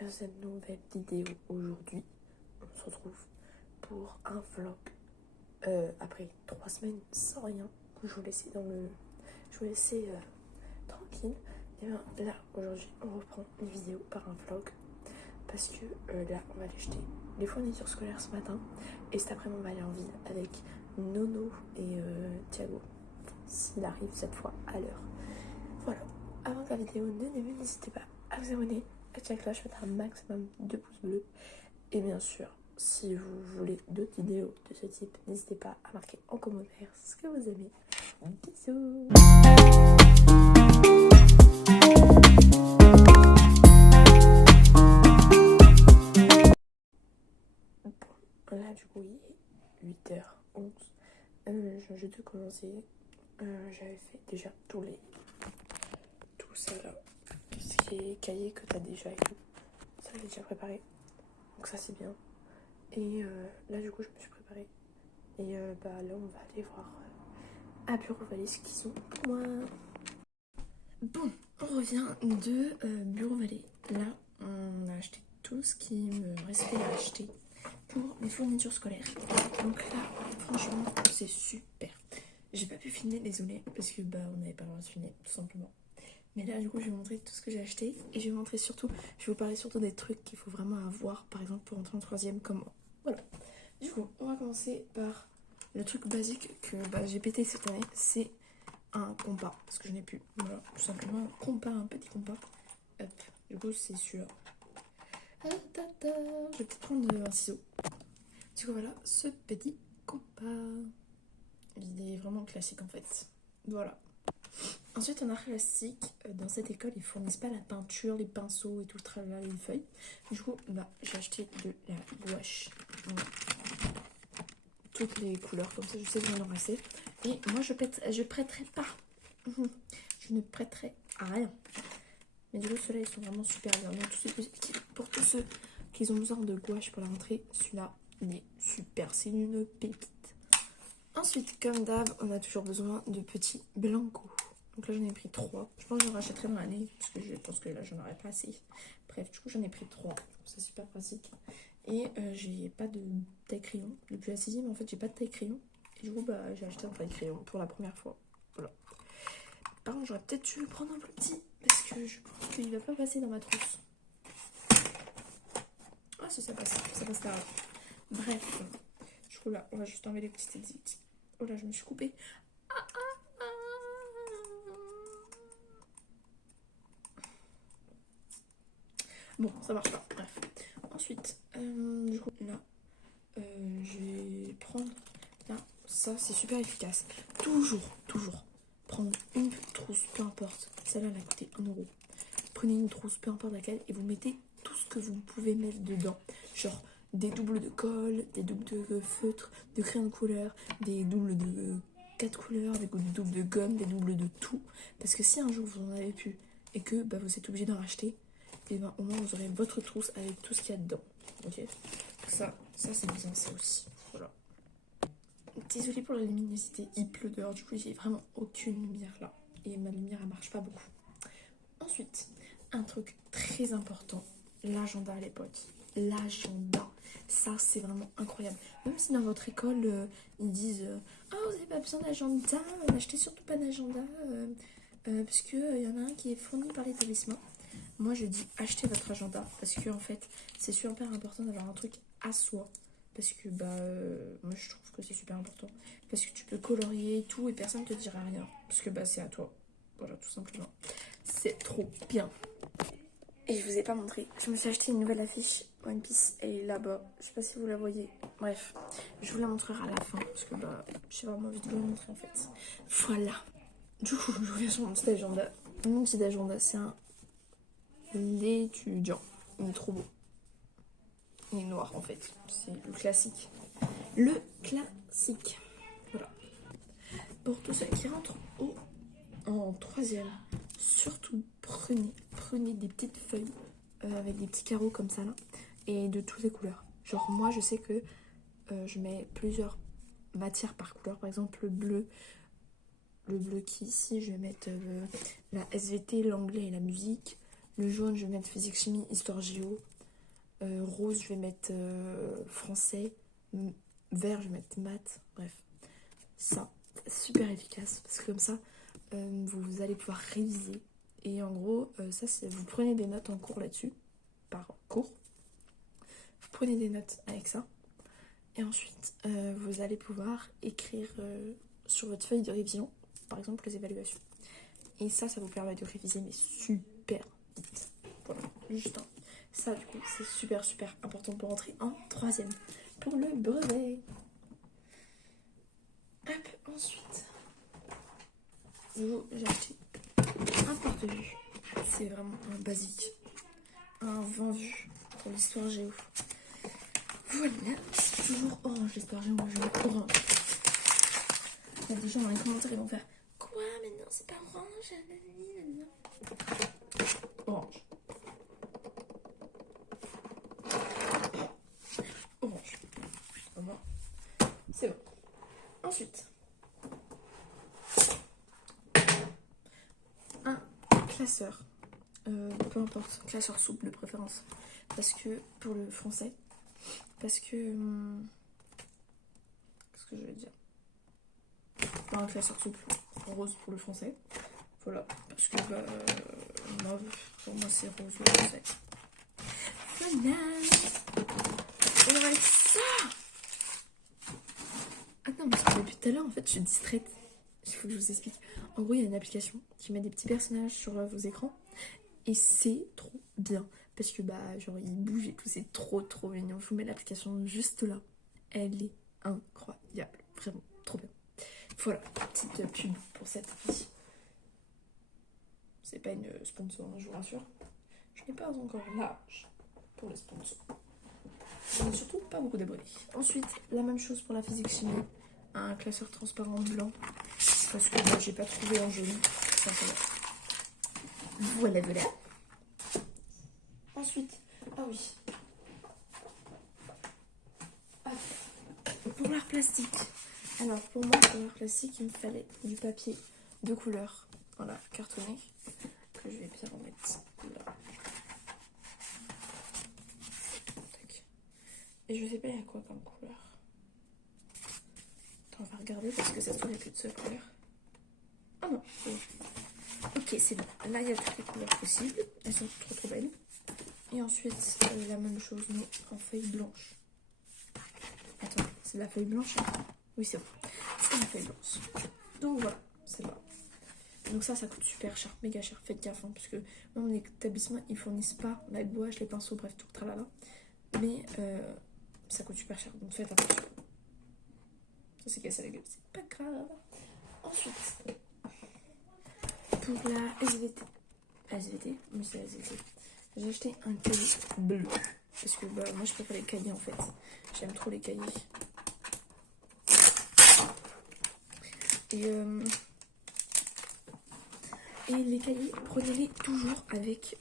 faire cette nouvelle vidéo aujourd'hui. On se retrouve pour un vlog après 3 semaines sans rien. Je vous laissais tranquille. Et bien là aujourd'hui on reprend une vidéo par un vlog parce que là on va aller jeter les fournitures scolaires ce matin et cet après-midi on va aller en ville avec Nono et Thiago s'il arrive cette fois à l'heure. Voilà, avant que la vidéo ne débute, n'hésitez pas à vous abonner, à la cloche, mettre un maximum de pouces bleus. Et bien sûr, si vous voulez d'autres vidéos de ce type, n'hésitez pas à marquer en commentaire ce que vous aimez. Bisous. Bon, là du coup il est 8h11. Je vais commencer. J'avais fait déjà tout ça là. Ce qui est cahier que t'as déjà et tout. Ça j'ai déjà préparé. Donc ça c'est bien. Et là du coup je me suis préparée. Et là on va aller voir à Bureau Vallée ce qu'ils sont pour moi. Bon, on revient de Bureau Vallée. Là on a acheté tout ce qui me restait à acheter pour les fournitures scolaires. Donc là franchement c'est super. J'ai pas pu filmer, désolé, parce que on n'avait pas le droit de filmer tout simplement. Mais là du coup je vais vous montrer tout ce que j'ai acheté. Et je vais vous montrer surtout, je vais vous parler surtout des trucs qu'il faut vraiment avoir, par exemple pour entrer en 3ème comme moi. Voilà. Du coup on va commencer par le truc basique que j'ai pété cette année, c'est un compas. Parce que je n'ai plus, voilà, tout simplement un compas, un petit compas. Hop, du coup c'est sûr. Je vais peut-être prendre un ciseau. Du coup voilà, ce petit compas. Il est vraiment classique en fait. Voilà. Ensuite, en art classique, dans cette école, ils fournissent pas la peinture, les pinceaux et tout le travail, les feuilles. Du coup, j'ai acheté de la gouache. Voilà. Toutes les couleurs, comme ça, je sais que j'en aurai assez. Et moi, je prêterai pas. Je ne prêterai à rien. Mais du coup, ceux-là, ils sont vraiment super bien. Donc, pour tous ceux qui ont besoin de gouache pour la rentrée, celui-là, il est super. C'est une pépite. Ensuite, comme d'hab, on a toujours besoin de petits blancos. Donc là, j'en ai pris 3. Je pense que j'en rachèterai dans l'année, parce que je pense que là, j'en aurai pas assez. Bref, du coup, j'en ai pris 3. C'est super pratique. Et j'ai pas de taille crayon. Depuis la 6ème, en fait, j'ai pas de taille crayon. Et du coup, j'ai acheté un taille crayon pour la première fois. Voilà. Par contre, j'aurais peut-être dû prendre un plus petit, parce que je pense qu'il va pas passer dans ma trousse. Ah, ça passe là. Bref. Du coup, là, on va juste enlever les petites édits. Oh là, je me suis coupée. Bon, ça marche pas. Bref. Ensuite, du coup, là, je vais prendre. Là, ça, c'est super efficace. Toujours prendre une trousse, peu importe. Celle-là, elle a coûté 1€. Prenez une trousse, peu importe laquelle, et vous mettez tout ce que vous pouvez mettre dedans. Genre des doubles de colle, des doubles de feutre, de crayon de couleur, des doubles de 4 couleurs, des doubles de gomme, des doubles de tout. Parce que si un jour vous en avez plus et que vous êtes obligé d'en racheter, et au moins vous aurez votre trousse avec tout ce qu'il y a dedans. Ok, ça c'est bien, ça aussi. Voilà. Désolée pour la luminosité, il pleut dehors, du coup j'ai vraiment aucune lumière là. Et ma lumière elle marche pas beaucoup. Ensuite, un truc très important, l'agenda les potes. L'agenda, ça c'est vraiment incroyable. Même si dans votre école ils disent ah vous n'avez pas besoin d'agenda, n'achetez surtout pas d'agenda parce qu'il y en a un qui est fourni par l'établissement. Moi je dis achetez votre agenda parce que en fait c'est super important d'avoir un truc à soi. Parce que moi je trouve que c'est super important. Parce que tu peux colorier tout et personne ne te dira rien. Parce que c'est à toi. Voilà, tout simplement. C'est trop bien. Et je vous ai pas montré. Je me suis acheté une nouvelle affiche One Piece. Elle est là-bas. Je sais pas si vous la voyez. Bref, je vous la montrerai à la fin. Parce que j'ai vraiment envie de vous la montrer en fait. Voilà. Du coup, je reviens sur mon petit agenda. Mon petit agenda, c'est un l'étudiant. Il est trop beau. Il est noir en fait. C'est le classique. Le classique. Voilà. Pour tous ceux qui rentrent en 3ème, surtout prenez des petites feuilles avec des petits carreaux comme ça là. Et de toutes les couleurs. Genre moi je sais que je mets plusieurs matières par couleur. Par exemple le bleu qui est ici, je vais mettre la SVT, l'anglais et la musique. Le jaune, je vais mettre physique chimie, histoire géo. Rose, je vais mettre français. Vert, je vais mettre maths. Bref, ça, super efficace parce que comme ça, vous allez pouvoir réviser. Et en gros, ça, c'est vous prenez des notes en cours là-dessus, par cours. Vous prenez des notes avec ça. Et ensuite, vous allez pouvoir écrire sur votre feuille de révision, par exemple, les évaluations. Et ça vous permet de réviser, mais super vite. Voilà, juste un. Ça, du coup, c'est super, super important pour entrer en 3e. Pour le brevet. Hop, ensuite, j'ai acheté un porte-vue. C'est vraiment un basique. Un vent-vue pour l'histoire géo. Voilà, toujours orange l'histoire géo, moi je mets orange. Il y a des gens dans les commentaires, ils vont faire quoi, mais non, c'est pas orange, nanani. Orange. Orange. Au revoir. C'est bon. Ensuite, un classeur. Peu importe, classeur souple de préférence. Parce que, pour le français, parce que... qu'est-ce que je vais dire? Un classeur souple rose pour le français. Voilà, parce que mauve, pour moi c'est rose le français. Voilà. On va avec ça. Ah non, parce que depuis tout à l'heure, en fait, je suis distraite. Il faut que je vous explique. En gros, il y a une application qui met des petits personnages sur vos écrans. Et c'est trop bien. Parce que, genre, ils bougent et tout. C'est trop, trop mignon. Je vous mets l'application juste là. Elle est incroyable. Vraiment, trop bien. Voilà, petite pub pour cette vie. C'est pas une sponsor, je vous rassure. Je n'ai pas encore l'âge pour les sponsors. Je n'ai surtout pas beaucoup d'abonnés. Ensuite, la même chose pour la physique chimie. Un classeur transparent blanc. Parce que j'ai pas trouvé en jaune. Simplement. Voilà, voilà. Ensuite, ah oui. Pour l'art plastique. Alors, pour moi, pour l'art plastique, il me fallait du papier de couleur. Voilà, cartonné. Que je vais bien remettre là. Tac. Et je sais pas, il y a quoi comme couleur. Attends, on va regarder parce que ça se trouve, il n'y a plus de seule couleur. Ah non, c'est bon. Ok, c'est bon. Là, il y a toutes les couleurs possibles. Elles sont trop trop belles. Et ensuite, la même chose, mais en feuille blanche. Attends, c'est de la feuille blanche hein? Oui, c'est bon. C'est une feuille blanche. Donc voilà, c'est là. Donc ça coûte super cher, méga cher. Faites gaffe, hein, parce que dans mon établissement, ils fournissent pas la gouache, les pinceaux, bref, tout le tralala. Mais ça coûte super cher, donc faites attention. Ça s'est cassé la gueule, c'est pas grave. Ensuite, pour la SVT. SVT, oui c'est SVT. J'ai acheté un cahier bleu. Parce que moi je préfère les cahiers en fait. J'aime trop les cahiers. Et les cahiers, prenez-les toujours avec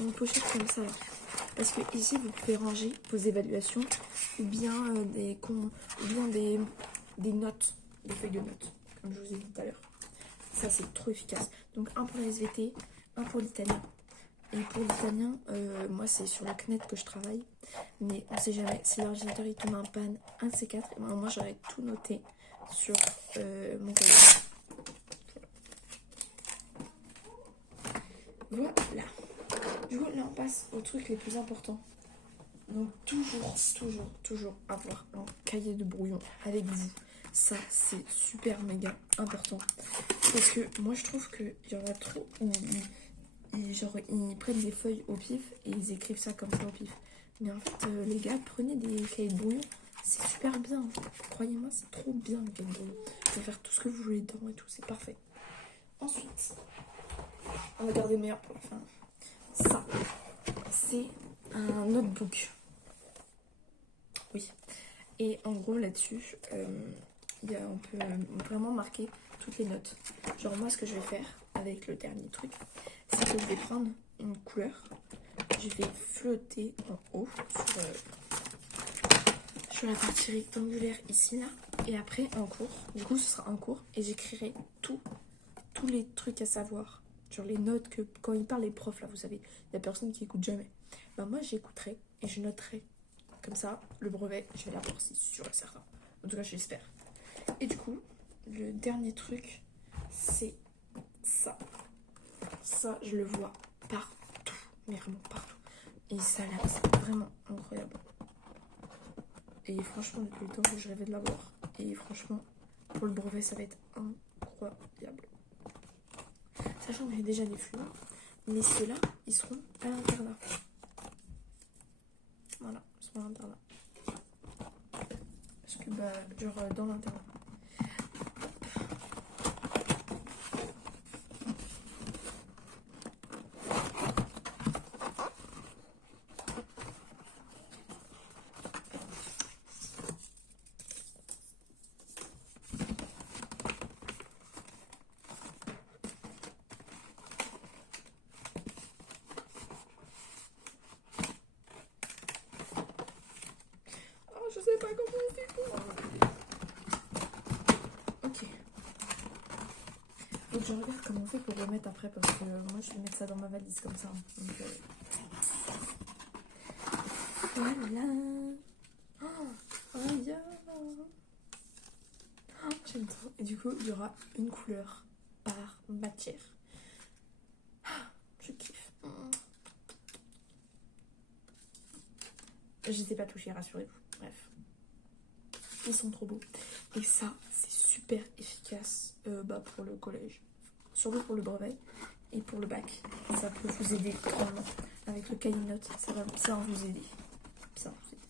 une pochette comme ça. Parce que ici vous pouvez ranger vos évaluations ou bien des notes, des feuilles de notes, comme je vous ai dit tout à l'heure. Ça c'est trop efficace. Donc un pour la SVT, un pour l'italien. Et pour l'italien, moi c'est sur la CNET que je travaille. Mais on sait jamais, si l'ordinateur il tombe en panne, un de ces quatre, et moi j'aurais tout noté sur mon cahier. Voilà. Du coup là on passe aux trucs les plus importants. Donc toujours avoir un cahier de brouillon avec vous. Ça c'est super méga important. Parce que moi je trouve qu'il y en a trop où ils prennent des feuilles au pif et ils écrivent ça comme ça au pif. Mais en fait les gars, prenez des cahiers de brouillon. C'est super bien. Croyez-moi, c'est trop bien le cahier de brouillon. Vous pouvez faire tout ce que vous voulez dedans et tout, c'est parfait. Ensuite, on va garder le meilleur pour la fin. Ça, c'est un notebook. Oui. Et en gros, là-dessus, on peut vraiment marquer toutes les notes. Genre, moi, ce que je vais faire avec le dernier truc, c'est que je vais prendre une couleur. Je vais flotter en haut sur la partie rectangulaire ici, là. Et après, en cours, du coup, ce sera en cours. Et j'écrirai tous les trucs à savoir Genre les notes que quand ils parlent les profs là, vous savez, il y a personne qui écoute jamais. Bah moi j'écouterai et je noterai. Comme ça, le brevet, je vais l'avoir, c'est sûr et certain. En tout cas, j'espère. Et du coup, le dernier truc, c'est ça. Ça, je le vois partout, mais vraiment partout. Et ça a l'air vraiment incroyable. Et franchement, depuis le temps que je rêvais de l'avoir. Et franchement, pour le brevet, ça va être incroyable. Sachant que j'ai déjà des fleurs, mais ceux-là, ils seront à l'internat. Voilà, ils seront à l'internat. Parce que, bah, genre dans l'internat. Je sais pas comment on fait pour... Ok. Faut que je regarde comment on fait pour remettre après parce que moi je vais mettre ça dans ma valise comme ça. Donc, voilà. Oh, regarde. Oh, j'aime trop. Et du coup, il y aura une couleur par matière. Je kiffe. Je les ai pas touchés, rassurez-vous. Bref. Ils sont trop beaux. Et ça, c'est super efficace pour le collège. Surtout pour le brevet et pour le bac. Ça peut vous aider grandement. Avec le cahier de notes, ça va vous aider. Ça va vous aider.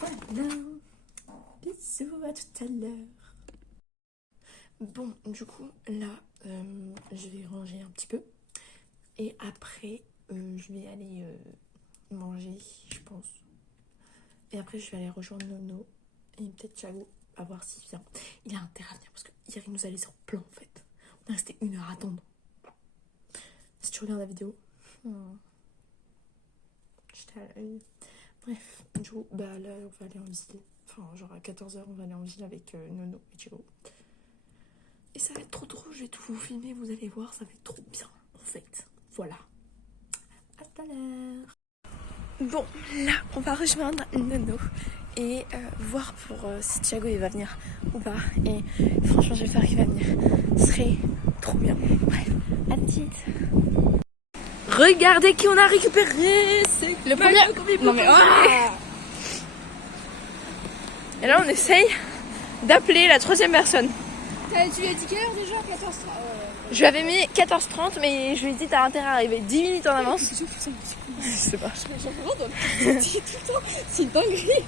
Voilà. Bisous, à tout à l'heure. Bon, du coup, là, je vais ranger un petit peu. Et après, je vais aller manger, je pense. Et après, je vais aller rejoindre Nono. Et peut-être Thiago, à voir s'il vient. Il a intérêt à venir parce que hier il nous a laissé en plan en fait. On est resté 1 heure à attendre. Si tu regardes la vidéo. J'étais à l'œil. Bref, du coup, bah là on va aller en ville. Enfin, genre à 14h, on va aller en ville avec Nono et Thiago. Et ça va être trop drôle, je vais tout vous filmer, vous allez voir, ça va être trop bien en fait. Voilà. À tout à l'heure. Bon, là, on va rejoindre Nono et voir pour si Thiago il va venir ou pas. Et franchement, j'espère qu'il va venir. Ce serait trop bien. Bref, à tout de suite. Regardez qui on a récupéré. C'est le premier. Non mais Et là, on essaye d'appeler la 3e personne. Tu lui as dit quelle heure déjà? 14h30. Je lui avais mis 14h30, mais je lui ai dit t'as intérêt à arriver 10 minutes en avance. Je sais pas. C'est une dinguerie.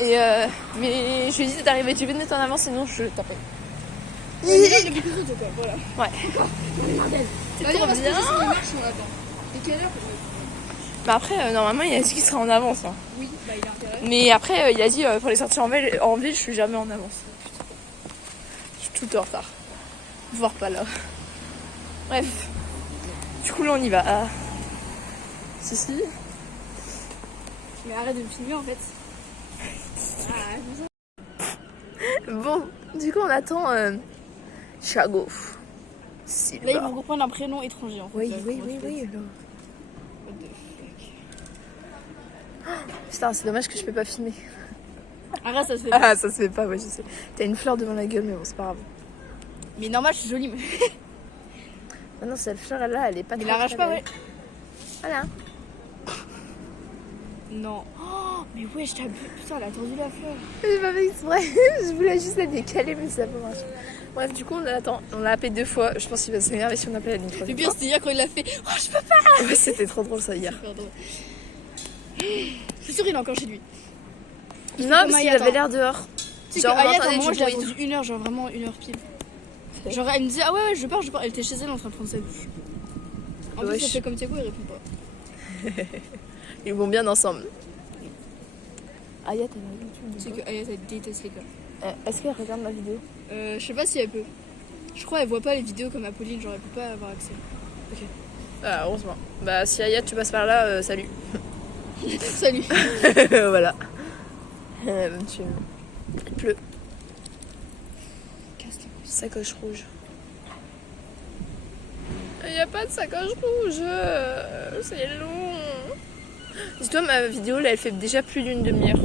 Et mais je lui ai dit t'es arrivé 10 minutes en avance, sinon je t'appelle. Ouais, mais là, il y a beaucoup de quoi, voilà. Ouais. C'est trop bien. Et quelle heure? Bah après, normalement, il a dit qu'il sera en avance. Hein. Oui, bah il a intérêt. Mais après, il a dit pour les sorties en ville, je suis jamais en avance. Je suis tout le temps en retard. Voire pas là. Bref. Du coup, là, on y va. Ah. Si. Mais arrête de me filmer en fait. Bon, du coup, on attend Thiago. Là, ils vont comprendre un prénom étranger en fait. Oui. Là. What the fuck. Putain, c'est dommage que je peux pas filmer. Arrête, ça se fait pas. Ah, ça se fait pas, ouais, je sais. T'as une fleur devant la gueule, mais bon, c'est pas grave. Mais normal, je suis jolie. Ah non, cette fleur là, elle est pas Il très l'arrache pas, ouais. Voilà. Non. Oh, mais ouais, je t'abuse. Putain, elle a tordu la fleur. J'ai pas fait exprès. Je voulais juste la décaler, mais ça peut marcher. Bref, du coup, on l'attend. On l'a appelé 2 fois. Je pense qu'il va s'énerver si on appelle une Le troisième pire, fois. c'était hier quand il l'a fait. Oh, je peux pas. Ouais, c'était trop drôle ça hier. Super drôle. Je suis sûre qu'il est encore chez lui. Non, parce qu'il avait l'air dehors. Tu sais Genre, que on Ayat, à un entendait moment, du je l'ai bruit. attendu 1 heure, genre vraiment 1 heure pile. Genre, elle me disait, ah ouais, je pars. Elle était chez elle en train de prendre sa douche. En plus, elle fait comme Thiago, il répond pas. Ils vont bien ensemble. Ayat, elle a YouTube. Tu sais que Ayat, elle déteste l'école. Est-ce qu'elle regarde ma vidéo? Je sais pas si elle peut. Je crois qu'elle voit pas les vidéos comme Apolline, genre elle peut pas avoir accès. Ok. Ah, heureusement. Bah, si Ayat, tu passes par là, salut. Salut. Voilà. Il pleut. Sacoche rouge. Il n'y a pas de sacoche rouge. C'est long. Dis-toi, ma vidéo, là, elle fait déjà plus d'une demi-heure.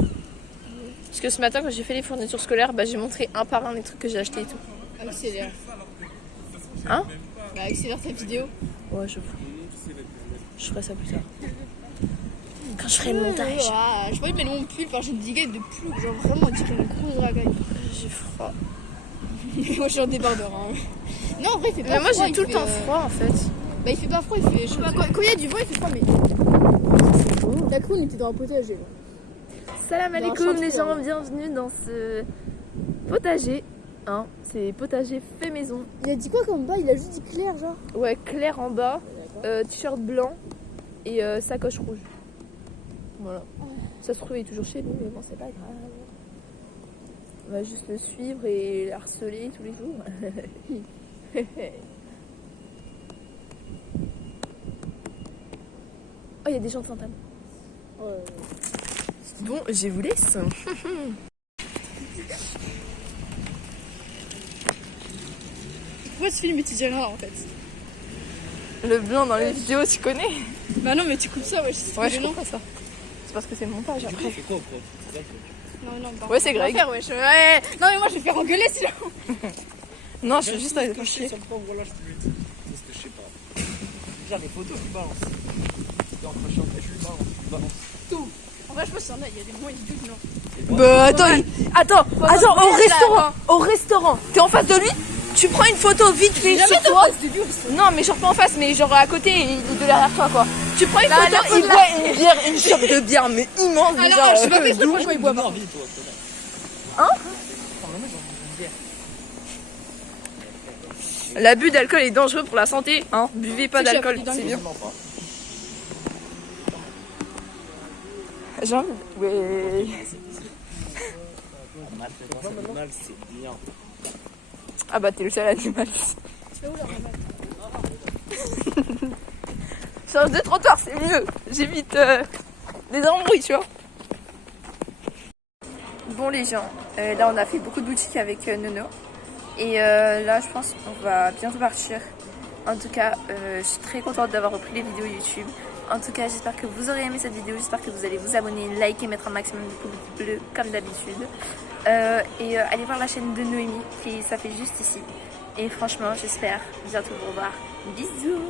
Parce que ce matin, quand j'ai fait les fournitures scolaires, bah, j'ai montré un par un les trucs que j'ai achetés et tout. Accélère. Hein? Bah, accélère ta vidéo. Ouais, je ferai ça plus tard. Quand je ferai le montage. Je crois qu'il met mon pull par une diguette de pluie. Genre vraiment, on dirait une grosse racaille. J'ai froid. Moi, je suis en débardeur. Hein. Non, en vrai, il fait pas Mais moi, froid. j'ai tout le temps froid en fait. Bah, il fait pas froid, il fait. Je sais pas, quand il y a du vent, il fait froid, mais. T'as cru, on était dans un potager là. Salam Dans un alaikum les chantier, gens, hein. bienvenue dans ce potager. Hein, c'est potager fait maison. Il a dit quoi comme bas? Il a juste dit clair, genre. Ouais, clair en bas, t-shirt blanc et sacoche rouge. Voilà. Ça se trouve, il est toujours chez nous, mais bon, c'est pas grave. On va juste le suivre et le harceler tous les jours. Oh, il y a des gens de Saint-Anne. Bon, je vous laisse. Pourquoi ce film et tu dis rien en fait? Le blanc dans les vidéos, tu connais? Bah non, mais tu coupes ça, ouais. Ouais, je comprends ça. C'est parce que c'est le montage après. C'est quoi, prof? C'est ça, Non, non, Ouais, c'est Greg. Faire, ouais, ouais. Non, mais moi je vais faire engueuler sinon. Non, je suis juste avec je sais pas, voilà, je te le dis. Parce que je sais pas. Déjà, les photos, tu balances. T'es en train de chanter, tu balances. Tout. En vrai, je pense qu'il y en a, il y a des moments, ils doutent, non. Bah attends, au restaurant, t'es en face de lui, tu prends une photo vite fait sur toi. Non mais genre pas en face, mais genre à côté, il est de derrière toi quoi. Tu prends une photo, il boit une bière, une chope de bière mais immense déjà. Alors, je sais pas fait trop quand il boit pas. envie, toi, Hein? L'abus d'alcool est dangereux pour la santé, hein. Buvez pas d'alcool, c'est bien. Genre, ouais. Animal, c'est bien. Ah bah t'es le seul animal. Tu fais où là, Change de trottoir, c'est mieux. J'évite les embrouilles, tu vois. Bon les gens, là on a fait beaucoup de boutiques avec Nono. Et là je pense qu'on va bientôt partir. En tout cas, je suis très contente d'avoir repris les vidéos YouTube. En tout cas, j'espère que vous aurez aimé cette vidéo. J'espère que vous allez vous abonner, liker, mettre un maximum de pouces bleus comme d'habitude. Et allez voir la chaîne de Noémie, qui ça fait juste ici. Et franchement, j'espère bientôt vous revoir. Bisous!